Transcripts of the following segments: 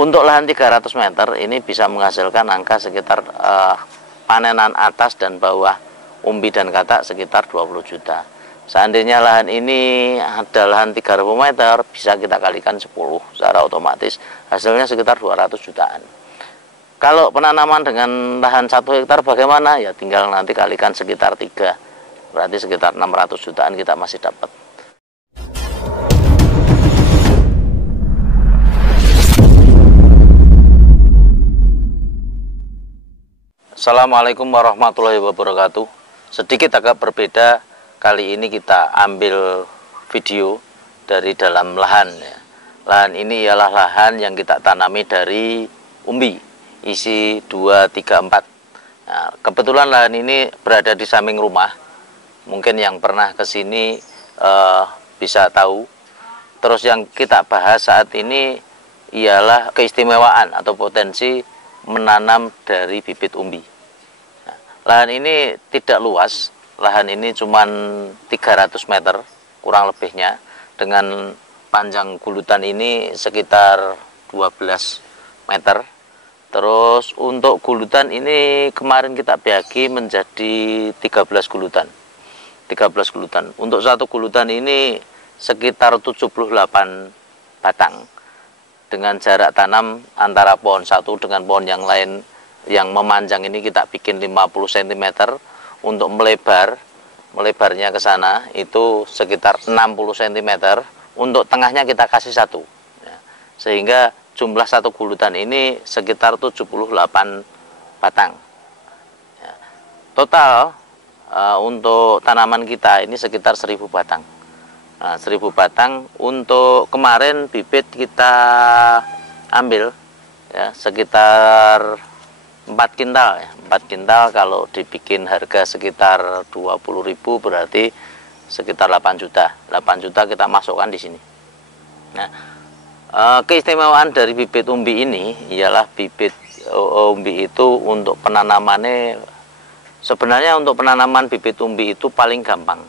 Untuk lahan 300 meter ini bisa menghasilkan angka sekitar panenan atas dan bawah umbi dan katak sekitar 20 juta. Seandainya lahan ini ada lahan 3000 meter, bisa kita kalikan 10, secara otomatis hasilnya sekitar 200 jutaan. Kalau penanaman dengan lahan 1 hektar bagaimana? Ya tinggal nanti kalikan sekitar 3, berarti sekitar 600 jutaan kita masih dapat. Assalamualaikum warahmatullahi wabarakatuh. Sedikit agak berbeda, kali ini kita ambil video dari dalam lahan. Lahan ini ialah lahan yang kita tanami dari umbi, isi 2, 3, 4. Nah, kebetulan lahan ini berada di samping rumah. Mungkin yang pernah ke sini bisa tahu. Terus yang kita bahas saat ini ialah keistimewaan atau potensi menanam dari bibit umbi. Nah, lahan ini tidak luas, lahan ini cuma 300 meter kurang lebihnya, dengan panjang gulutan ini sekitar 12 meter. Terus untuk gulutan ini kemarin kita bagi menjadi 13 gulutan. 13 gulutan. Untuk satu gulutan ini sekitar 78 batang. Dengan jarak tanam antara pohon satu dengan pohon yang lain yang memanjang ini kita bikin 50 cm. Untuk melebarnya ke sana itu sekitar 60 cm. Untuk tengahnya kita kasih satu, sehingga jumlah satu gulutan ini sekitar 78 batang. Total untuk tanaman kita ini sekitar 1000 batang. Nah, 1000 batang. Untuk kemarin bibit kita ambil ya sekitar 4 kintal ya. 4 kintal kalau dibikin harga sekitar 20.000 berarti sekitar 8 juta. 8 juta kita masukkan di sini. Nah, keistimewaan dari bibit umbi ini ialah bibit umbi itu untuk penanamannya, sebenarnya untuk penanaman bibit umbi itu paling gampang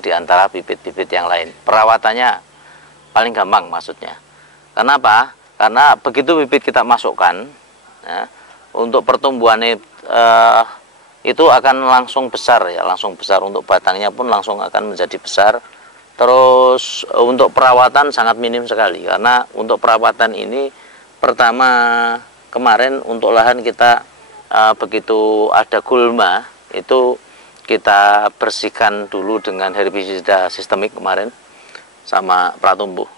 di antara bibit-bibit yang lain. Perawatannya paling gampang maksudnya. Kenapa? Karena begitu bibit kita masukkan, ya, untuk pertumbuhannya itu akan langsung besar ya, langsung besar. Untuk batangnya pun langsung akan menjadi besar. Terus untuk perawatan sangat minim sekali, karena untuk perawatan ini pertama kemarin untuk lahan kita begitu ada gulma itu kita bersihkan dulu dengan herbisida sistemik kemarin sama pratumbuh.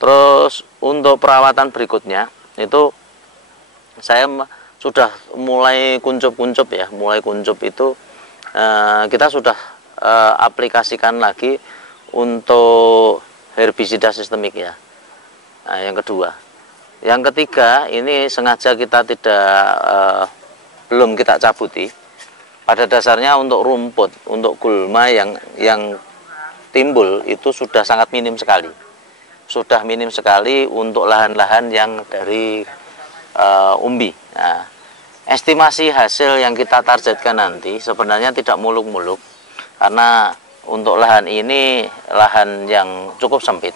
Terus untuk perawatan berikutnya itu saya sudah mulai kuncup ya, itu kita sudah aplikasikan lagi untuk herbisida sistemik ya. Nah, yang kedua. Yang ketiga ini sengaja kita belum kita cabuti. Pada dasarnya untuk rumput, untuk gulma yang timbul itu sudah sangat minim sekali. Sudah minim sekali untuk lahan-lahan yang dari umbi. Nah, estimasi hasil yang kita targetkan nanti sebenarnya tidak muluk-muluk, karena untuk lahan ini lahan yang cukup sempit.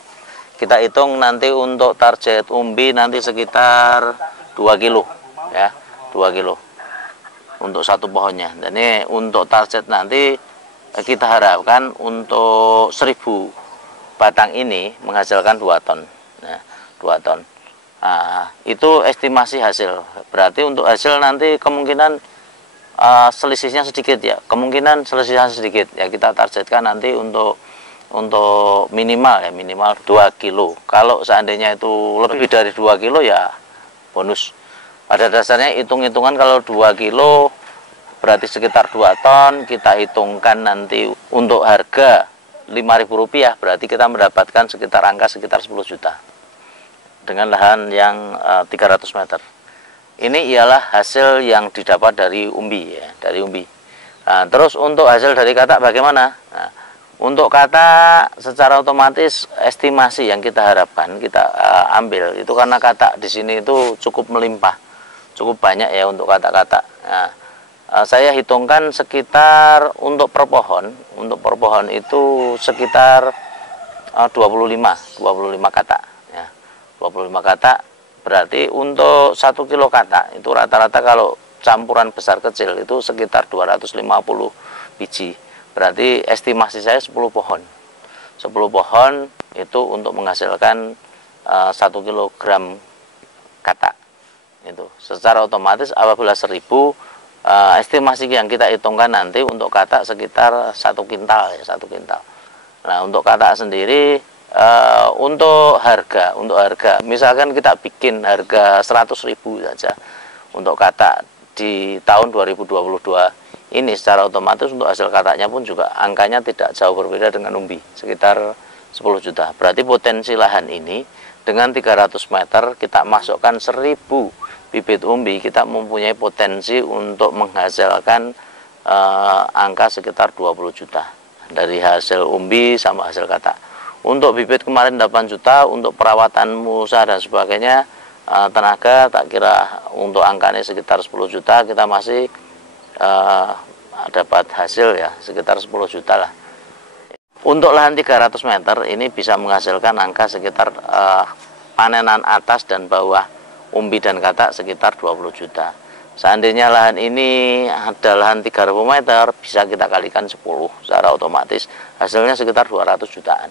Kita hitung nanti untuk target umbi nanti sekitar 2 kilo ya, 2 kilo untuk satu pohonnya. Dan ini untuk target nanti kita harapkan untuk 1000 batang ini menghasilkan 2 ton. Nah, 2 ton. Nah, itu estimasi hasil. Berarti untuk hasil nanti kemungkinan selisihnya sedikit ya. Kemungkinan selisihnya sedikit ya, kita targetkan nanti untuk minimal 2 kilo. Kalau seandainya itu lebih dari 2 kilo ya bonus. Pada dasarnya hitung-hitungan kalau 2 kilo berarti sekitar 2 ton. Kita hitungkan nanti untuk harga Rp5.000 berarti kita mendapatkan sekitar angka sekitar 10 juta dengan lahan yang 300 meter. Ini ialah hasil yang didapat dari umbi ya, dari umbi. Nah, terus untuk hasil dari katak bagaimana? Nah, untuk katak secara otomatis estimasi yang kita harapkan kita ambil itu karena katak di sini itu cukup melimpah. Cukup banyak ya untuk katak-katak. Nah, saya hitungkan sekitar untuk per pohon itu sekitar 25 katak ya. 25 katak Berarti untuk 1 kilo katak itu rata-rata kalau campuran besar kecil itu sekitar 250 biji. Berarti estimasi saya 10 pohon. 10 pohon itu untuk menghasilkan 1 kilogram katak. Itu secara otomatis apabila 1000, estimasi yang kita hitungkan nanti untuk katak sekitar 1 kintal ya, 1 kintal. Nah, untuk katak sendiri untuk harga misalkan kita bikin harga 100.000 saja untuk katak di tahun 2022 ini, secara otomatis untuk hasil kataknya pun juga angkanya tidak jauh berbeda dengan umbi, sekitar 10 juta. Berarti potensi lahan ini dengan 300 meter kita masukkan 1000 bibit umbi, kita mempunyai potensi untuk menghasilkan angka sekitar 20 juta dari hasil umbi sama hasil katak. Untuk bibit kemarin 8 juta, untuk perawatan musa dan sebagainya, tenaga tak kira untuk angkanya sekitar 10 juta, kita masih dapat hasil ya sekitar 10 juta lah. Untuk lahan 300 meter ini bisa menghasilkan angka sekitar panenan atas dan bawah umbi dan katak sekitar 20 juta. Seandainya lahan ini ada lahan 30 meter, bisa kita kalikan 10, secara otomatis hasilnya sekitar 200 jutaan.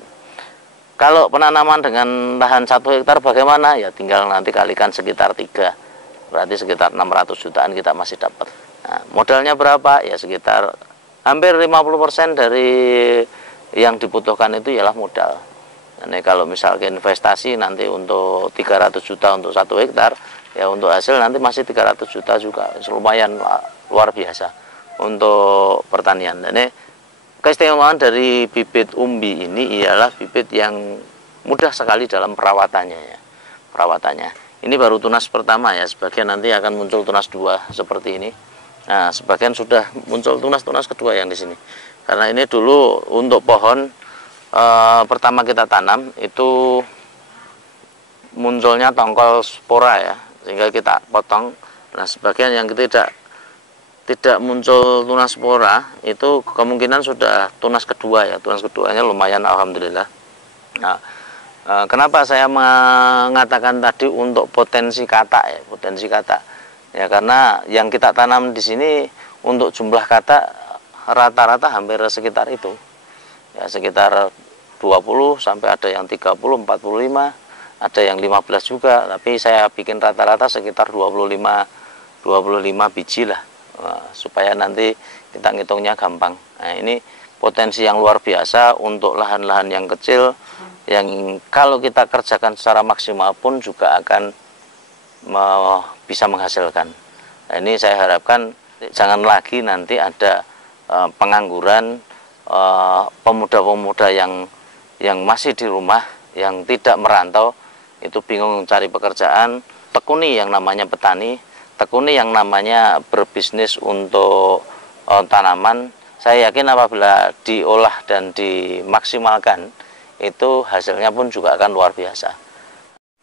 Kalau penanaman dengan lahan 1 hektar bagaimana? Ya tinggal nanti kalikan sekitar 3, berarti sekitar 600 jutaan kita masih dapat. Nah, modalnya berapa? Ya sekitar hampir 50% dari yang dibutuhkan itu ialah modal. Ini kalau misalkan investasi nanti untuk 300 juta untuk 1 hektar, ya untuk hasil nanti masih 300 juta juga, lumayan luar biasa untuk pertanian. Ini keistimewaan dari bibit umbi ini ialah bibit yang mudah sekali dalam perawatannya ya. Ini baru tunas pertama ya, sebagian nanti akan muncul tunas 2 seperti ini. Nah, sebagian sudah muncul tunas kedua yang di sini. Karena ini dulu untuk pohon pertama kita tanam itu munculnya tongkol spora ya, sehingga kita potong. Nah, sebagian yang tidak muncul tunas spora itu kemungkinan sudah tunas kedua ya, tunas keduanya lumayan alhamdulillah. Nah, kenapa saya mengatakan tadi untuk potensi katak ya, karena yang kita tanam di sini untuk jumlah katak rata-rata hampir sekitar itu ya, sekitar 20 sampai ada yang 30, 45, ada yang 15 juga, tapi saya bikin rata-rata sekitar 25 biji lah. Supaya nanti kita ngitungnya gampang. Nah, ini potensi yang luar biasa untuk lahan-lahan yang kecil yang kalau kita kerjakan secara maksimal pun juga akan bisa menghasilkan. Nah, ini saya harapkan jangan lagi nanti ada pengangguran, pemuda-pemuda yang masih di rumah, yang tidak merantau, itu bingung cari pekerjaan. Tekuni yang namanya petani, tekuni yang namanya berbisnis untuk tanaman. Saya yakin apabila diolah dan dimaksimalkan, itu hasilnya pun juga akan luar biasa.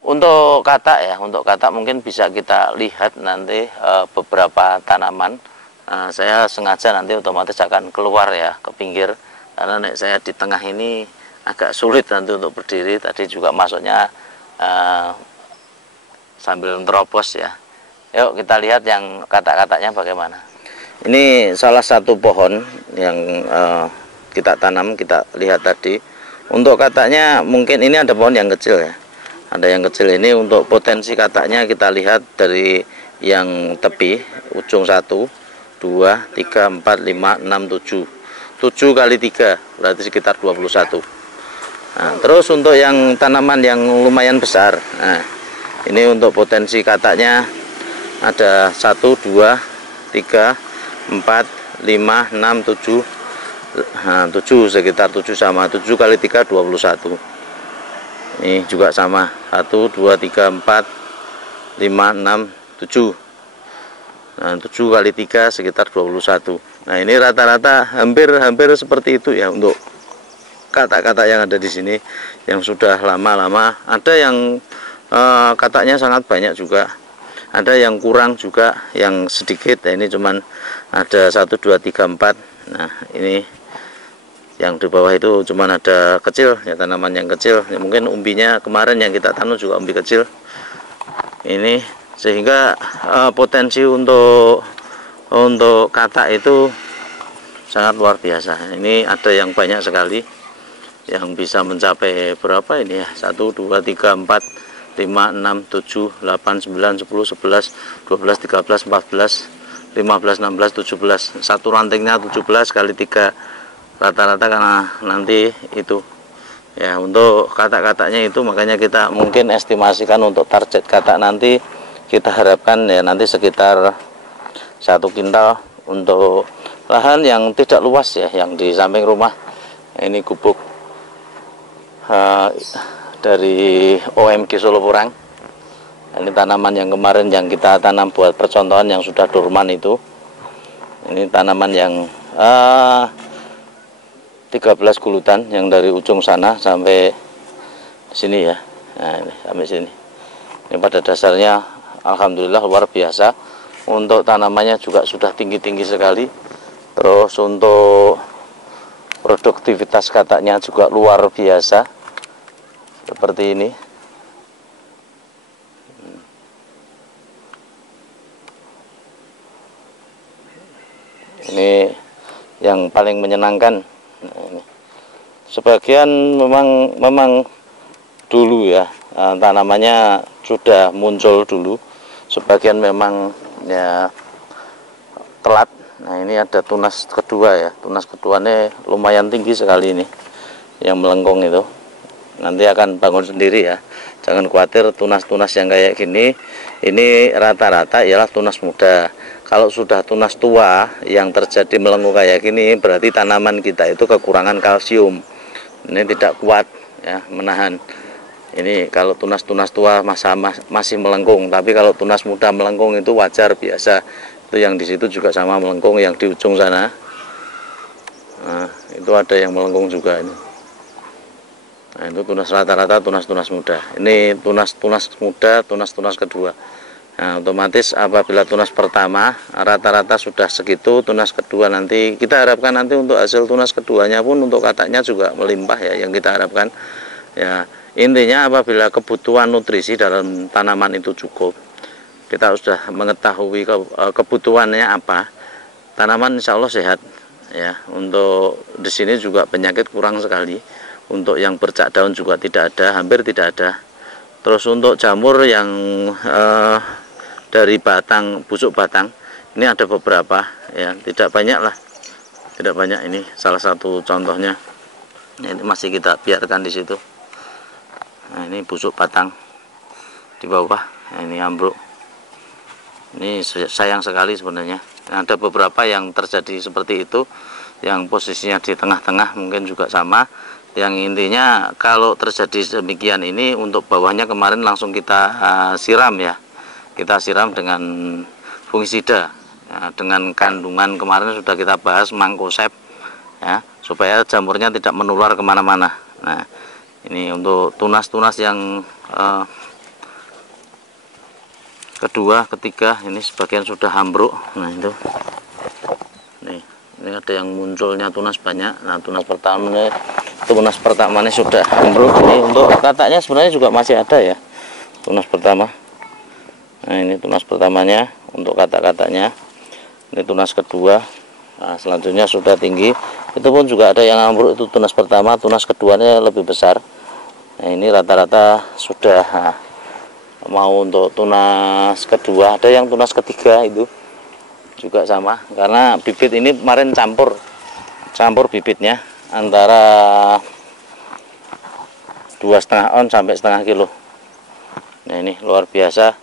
Untuk katak ya, untuk katak mungkin bisa kita lihat nanti beberapa tanaman. Saya sengaja nanti otomatis akan keluar ya ke pinggir, karena saya di tengah ini agak sulit nanti untuk berdiri. Tadi juga masuknya sambil terobos ya. Yuk kita lihat yang katak-kataknya bagaimana. Ini salah satu pohon yang kita tanam, kita lihat tadi. Untuk kataknya mungkin ini ada pohon yang kecil ya. Ada yang kecil ini, untuk potensi kataknya kita lihat dari yang tepi, ujung 1, 2, 3, 4, 5, 6, 7. 7 kali 3 berarti sekitar 21. Nah, terus untuk yang tanaman yang lumayan besar, nah ini untuk potensi kataknya ada 1, 2, 3, 4, 5, 6, 7. Nah, 7 sekitar 7 sama 7 kali 3 21. Ini juga sama 1, 2, 3, 4, 5, 6, 7. Nah, 7 kali 3 sekitar 21. Nah, ini rata-rata hampir seperti itu ya untuk katak-katak yang ada di sini yang sudah lama-lama. Ada yang kataknya sangat banyak juga, ada yang kurang juga, yang sedikit. Nah, ini cuman ada 1, 2, 3, 4. Nah, ini yang di bawah itu cuman ada kecil ya, tanaman yang kecil ya, mungkin umbinya kemarin yang kita tanam juga umbi kecil. Ini sehingga potensi untuk katak itu sangat luar biasa. Ini ada yang banyak sekali, yang bisa mencapai berapa ini ya, 1 2 3 4 5 6 7 8 9 10 11 12 13 14 15 16 17, satu rantingnya 17 kali 3 rata-rata, karena nanti itu ya untuk katak-kataknya itu, makanya kita mungkin estimasikan untuk target katak nanti kita harapkan ya nanti sekitar 1 kintal untuk lahan yang tidak luas ya, yang di samping rumah. Ini gubuk dari OMG Solo Porang. Ini tanaman yang kemarin yang kita tanam buat percontohan yang sudah dorman itu. Ini tanaman yang 13 gulutan yang dari ujung sana sampai sini ya. Nah, ini sampai sini. Ini pada dasarnya alhamdulillah luar biasa. Untuk tanamannya juga sudah tinggi-tinggi sekali. Terus untuk produktivitas kataknya juga luar biasa. Seperti ini. Ini yang paling menyenangkan. Nah, ini. Sebagian memang dulu ya tanamannya sudah muncul dulu. Sebagian memang ya telat. Nah, ini ada tunas kedua ya. Tunas keduanya lumayan tinggi sekali ini. Yang melengkung itu. Nanti akan bangun sendiri ya. Jangan khawatir, tunas-tunas yang kayak gini ini rata-rata ialah tunas muda. Kalau sudah tunas tua yang terjadi melengkung kayak gini, berarti tanaman kita itu kekurangan kalsium. Ini tidak kuat ya menahan. Ini kalau tunas-tunas tua masih melengkung, tapi kalau tunas muda melengkung itu wajar biasa. Itu yang di situ juga sama melengkung, yang di ujung sana. Nah, itu ada yang melengkung juga ini. Nah, itu tunas rata-rata tunas-tunas muda. Ini tunas-tunas muda, tunas-tunas kedua. Nah, otomatis apabila tunas pertama rata-rata sudah segitu, tunas kedua nanti kita harapkan nanti untuk hasil tunas keduanya pun untuk kataknya juga melimpah ya, yang kita harapkan. Ya, intinya apabila kebutuhan nutrisi dalam tanaman itu cukup, kita sudah mengetahui kebutuhannya apa, tanaman insya Allah sehat ya. Untuk di sini juga penyakit kurang sekali. Untuk yang bercak daun juga tidak ada, hampir tidak ada. Terus untuk jamur yang dari batang, busuk batang, ini ada beberapa ya, tidak banyak lah, tidak banyak. Ini salah satu contohnya. Ini masih kita biarkan di situ. Nah, ini busuk batang di bawah. Nah, ini ambruk. Ini sayang sekali sebenarnya. Nah, ada beberapa yang terjadi seperti itu, yang posisinya di tengah-tengah mungkin juga sama. Yang intinya kalau terjadi demikian ini, untuk bawahnya kemarin langsung kita siram ya. Kita siram dengan fungisida ya, dengan kandungan kemarin sudah kita bahas Mancozeb ya, supaya jamurnya tidak menular kemana-mana. Nah, ini untuk tunas-tunas yang kedua, ketiga, ini sebagian sudah ambruk. Nah, itu ini ada yang munculnya tunas banyak. Nah, tunas pertamanya sudah ambruk. Ini untuk kataknya sebenarnya juga masih ada ya, tunas pertama. Nah, ini tunas pertamanya untuk katak-kataknya. Ini tunas kedua. Nah, selanjutnya sudah tinggi. Itu pun juga ada yang ambruk, itu tunas pertama. Tunas keduanya lebih besar. Nah, ini rata-rata sudah mau untuk tunas kedua. Ada yang tunas ketiga itu juga sama, karena bibit ini kemarin campur bibitnya antara 2,5 on sampai setengah kilo. Nah, ini luar biasa.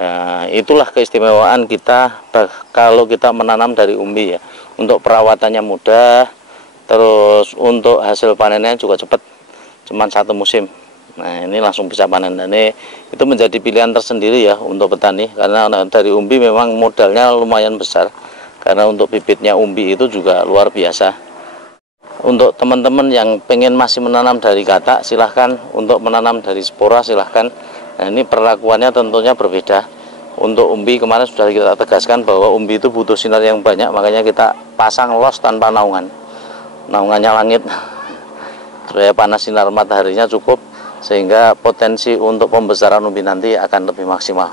Nah, itulah keistimewaan kita kalau kita menanam dari umbi ya. Untuk perawatannya mudah, terus untuk hasil panennya juga cepat, cuman 1 musim. Nah, ini langsung bisa panen. Dan ini itu menjadi pilihan tersendiri ya untuk petani, karena dari umbi memang modalnya lumayan besar, karena untuk bibitnya umbi itu juga luar biasa. Untuk teman-teman yang pengen masih menanam dari katak, silahkan. Untuk menanam dari spora, silahkan. Nah, ini perlakuannya tentunya berbeda. Untuk umbi kemarin sudah kita tegaskan bahwa umbi itu butuh sinar yang banyak, makanya kita pasang los tanpa naungan. Naungannya langit supaya panas sinar mataharinya cukup. sehingga potensi untuk pembesaran umbi nanti akan lebih maksimal.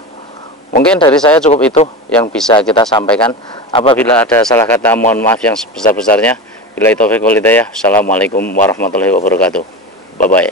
Mungkin dari saya cukup itu yang bisa kita sampaikan. Apabila ada salah kata, mohon maaf yang sebesar-besarnya. Billahi taufiq wal hidayah. Assalamualaikum warahmatullahi wabarakatuh. Bye-bye.